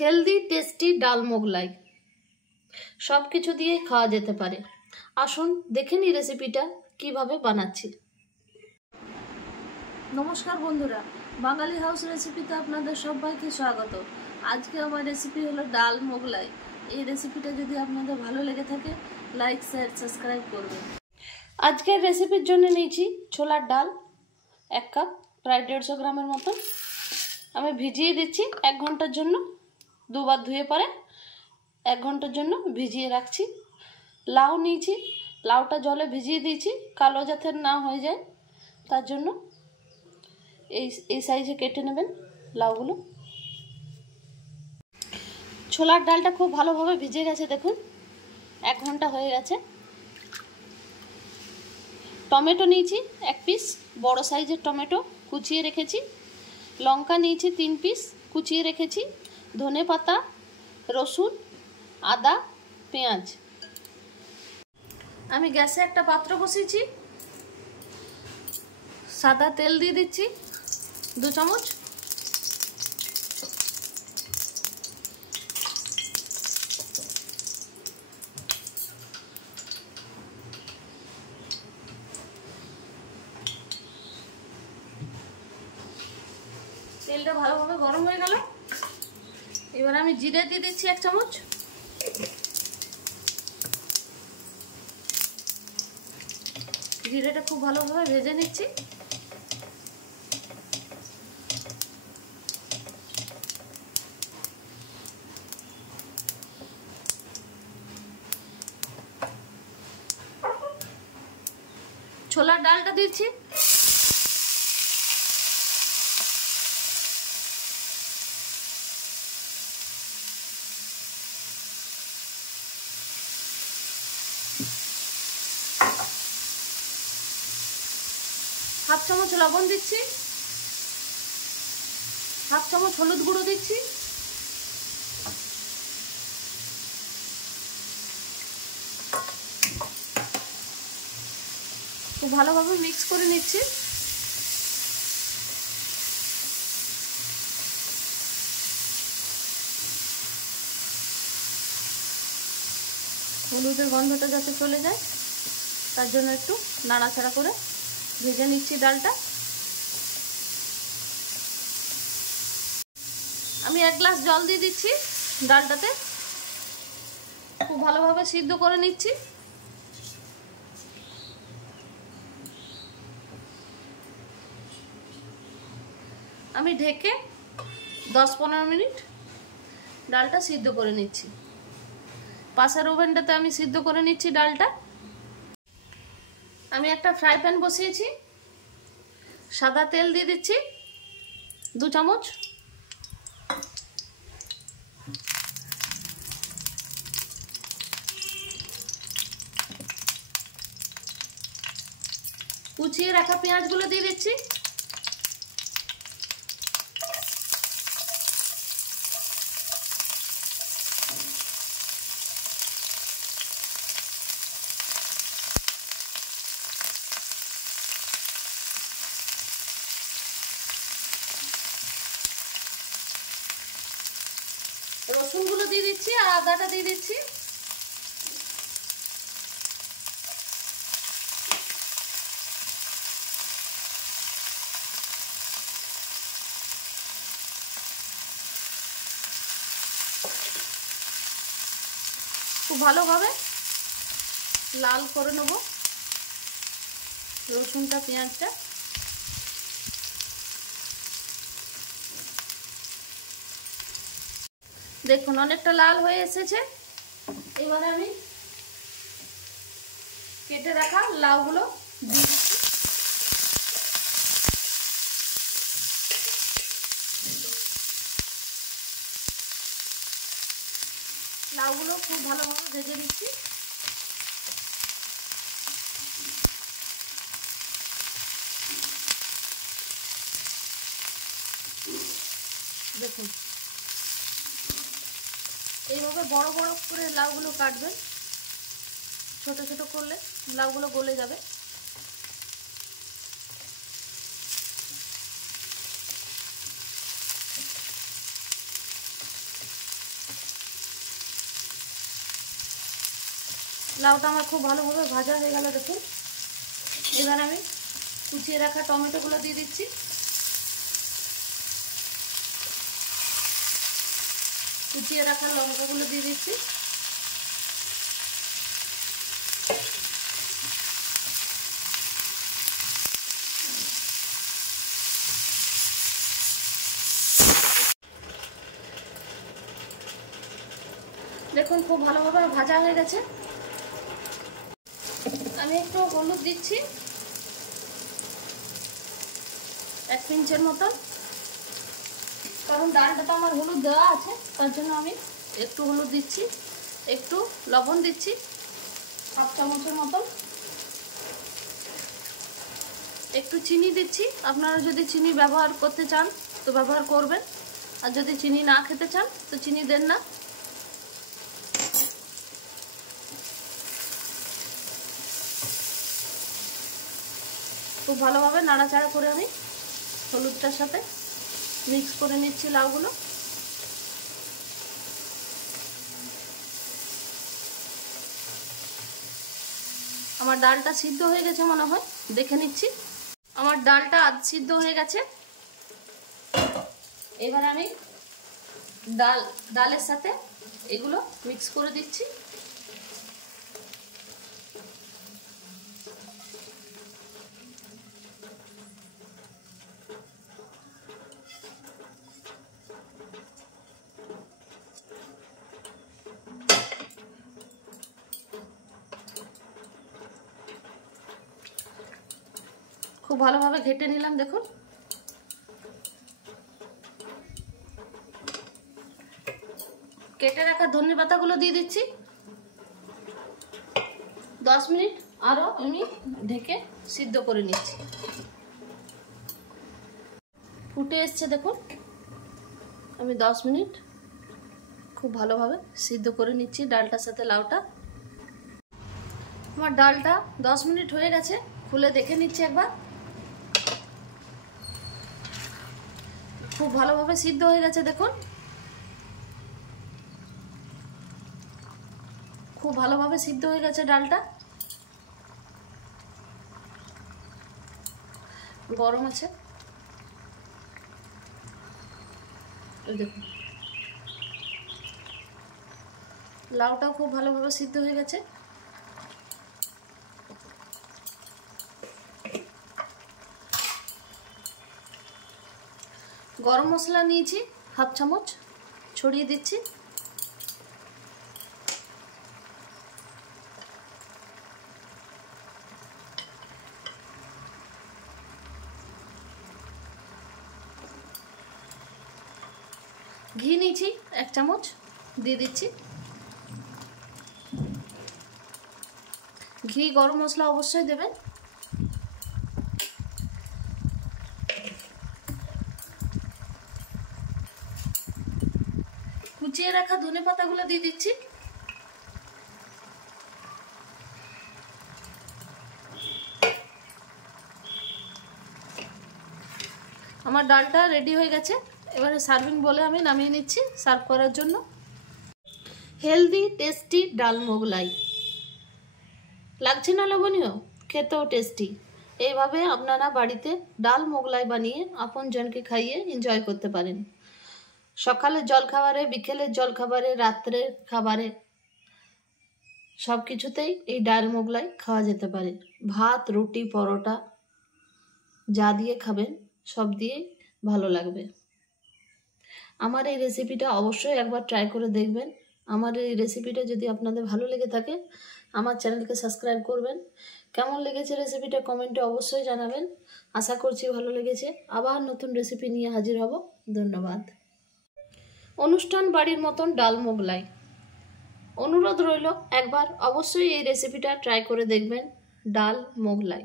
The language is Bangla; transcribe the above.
হেলদি টেস্টি ডাল মোগলাই সব কিছু দিয়ে খাওয়া যেতে পারে। আসুন দেখে নিই রেসিপিটা কিভাবে বানাচ্ছি। নমস্কার বন্ধুরা, বাঙালি হাউস রেসিপিতে আপনাদের সবাইকে স্বাগত। আজকে আমার রেসিপি হলো ডাল মোগলাই। এই রেসিপিটা যদি আপনাদের ভালো লেগে থাকে লাইক শেয়ার সাবস্ক্রাইব করবেন। আজকের রেসিপির জন্য নিয়েছি ছোলার ডাল 1 কাপ, প্রায় 150 গ্রামের মতন। আমি ভিজিয়ে দিচ্ছি 1 ঘন্টার জন্য। দুবার ধুয়ে পরে 1 ঘন্টার জন্য ভিজিয়ে রাখছি। লাউ নিয়েছি, লাউটা জলে ভিজিয়ে দিয়েছি কালো যাতে না হয়ে যায়, তার জন্য এই সাইজে কেটে নেবেন লাউগুলো। ছোলার ডালটা খুব ভালোভাবে ভিজে গেছে, দেখুন 1 ঘন্টা হয়ে গেছে। টমেটো নিয়েছি 1 পিস, বড় সাইজের টমেটো কুচিয়ে রেখেছি। লঙ্কা নিয়েছি 3 পিস কুচিয়ে রেখেছি। ধনে পাতা, রসুন, আদা, পেঁয়াজ। আমি গ্যাসে একটা পাত্র বসিয়েছি, সাদা তেল দিয়ে দিচ্ছি 2 চামচ। তেলটা ভালোভাবে গরম হয়ে গেল, এবার আমি জিরে দিয়ে দিচ্ছি 1 চামচ। জিরেটা খুব ভালোভাবে ভেজে নিচ্ছি। ছোলার ডালটা দিচ্ছি। হাফ চামচ লবণ দিচ্ছি, হাফ চামচ হলুদ গুঁড়ো দিচ্ছি, খুব ভালোভাবে মিক্স করে নিচ্ছি। হলুদের গন্ধটা যাতে চলে যায় তার জন্য একটু নাড়াচাড়া করে ভেজে নিচ্ছি ডালটা। আমি 1 গ্লাস জল দিয়ে দিচ্ছি ডালটাতে, খুব ভালোভাবে সিদ্ধ করে নিচ্ছি। আমি ঢেকে 10-15 মিনিট ডালটা সিদ্ধ করে নিচ্ছি। পাশের ওভেনটাতে আমি সিদ্ধ করে নিচ্ছি ডালটা। আমি একটা ফ্রাই প্যান বসিয়েছি, সাদা তেল দিয়ে দিচ্ছি 2 চামচ। কুচিয়ে রাখা পেঁয়াজগুলো দিয়ে দিচ্ছি। রসুনগুলো দিয়ে দিচ্ছি আর আদাটা দিয়ে দিচ্ছি। খুব ভালোভাবে লাল করে নেব রসুনটা, পেঁয়াজটা। দেখুন অনেকটা লাল হয়ে এসেছে। এবার আমি কেটে রাখা লাউগুলো দিয়ে দিচ্ছি। লাউগুলো খুব ভালোভাবে ভেজে দিচ্ছি। দেখুন এইভাবে বড় বড় করে লাউগুলো কাটবেন, ছোট ছোট করলে লাউগুলো গলে যাবে। লাউটা আমার খুব ভালোভাবে ভাজা হয়ে গেল দেখুন। এবার আমি কুচিয়ে রাখা টমেটোগুলো দিয়ে দিচ্ছি। কুচিয়ে রাখা লঙ্কাগুলো দিয়ে দিচ্ছি। দেখুন খুব ভালোভাবে ভাজা হয়ে গেছে। আমি একটু হলুদ দিচ্ছি 1 পিঞ্চের মতন, কারণ ডালটা তো আমার হলুদ দেওয়া আছে, তার জন্য আমি একটু হলুদ দিচ্ছি। একটু লবণ দিচ্ছি 1/2 চামচের মতন। একটু চিনি দিচ্ছি, আপনারা যদি চিনি ব্যবহার করতে চান তো ব্যবহার করবেন, আর যদি চিনি না খেতে চান তো চিনি দেন না। খুব ভালোভাবে নাড়াচাড়া করে আমি হলুদটার সাথে মিক্স করে নিচ্ছি লাউগুলো। আমার ডালটা সিদ্ধ হয়ে গেছে মনে হয়, দেখে নিচ্ছি। আমার ডালটা আধ সিদ্ধ হয়ে গেছে। এবার আমি ডালের সাথে এগুলো মিক্স করে দিচ্ছি। খুব ভালোভাবে ঘেটে নিলাম দেখুন। কেটে রাখা ধনে পাতাগুলো দিয়ে দিচ্ছি। 10 মিনিট আরও আমি ঢেকে সিদ্ধ করে নিচ্ছি। ফুটে এসছে দেখুন। আমি 10 মিনিট খুব ভালোভাবে সিদ্ধ করে নিচ্ছি ডালটার সাথে লাউটা। আমার ডালটা 10 মিনিট হয়ে গেছে, খুলে দেখে নিচ্ছি একবার। খুব ভালোভাবে সিদ্ধ হয়ে গেছে দেখুন। খুব ভালোভাবে সিদ্ধ হয়ে গেছে ডালটা। গরম আছে, দেখুন লাউটাও খুব ভালোভাবে সিদ্ধ হয়ে গেছে। গরম মশলা নিয়েছি 1/2 চামচ, ছড়িয়ে দিচ্ছি। ঘি নিয়েছি 1 চামচ, দিয়ে দিচ্ছি। ঘি গরম মশলা অবশ্যই দেবেন। কুচিয়ে রাখা ধনে পাতাগুলো দিয়ে দিচ্ছি। আমার ডালটা রেডি হয়ে গেছে। এবারে সার্ভিং বলে আমি নামিয়ে নিচ্ছি সার্ভ করার জন্য। হেলদি টেস্টি ডাল মোগলাই। লাগছে না লোভনীয়? খেতেও টেস্টি। এইভাবে আপনারা বাড়িতে ডাল মোগলাই বানিয়ে আপনজনকে খাইয়ে এনজয় করতে পারেন। সকালের জলখাবারে, বিকেলের জলখাবারে, রাত্রের খাবারে, সব কিছুতেই এই ডাল মোগলাই খাওয়া যেতে পারে। ভাত, রুটি, পরোটা যা দিয়ে খাবেন সব দিয়ে ভালো লাগবে। আমার এই রেসিপিটা অবশ্যই একবার ট্রাই করে দেখবেন। আমার এই রেসিপিটা যদি আপনাদের ভালো লেগে থাকে আমার চ্যানেলকে সাবস্ক্রাইব করবেন। কেমন লেগেছে রেসিপিটা কমেন্টে অবশ্যই জানাবেন। আশা করছি ভালো লেগেছে। আবার নতুন রেসিপি নিয়ে হাজির হব। ধন্যবাদ। অনুষ্ঠান বাড়ির মতন ডাল মোগলাই। অনুরোধ রইল একবার অবশ্যই এই রেসিপিটা ট্রাই করে দেখবেন। ডাল মোগলাই।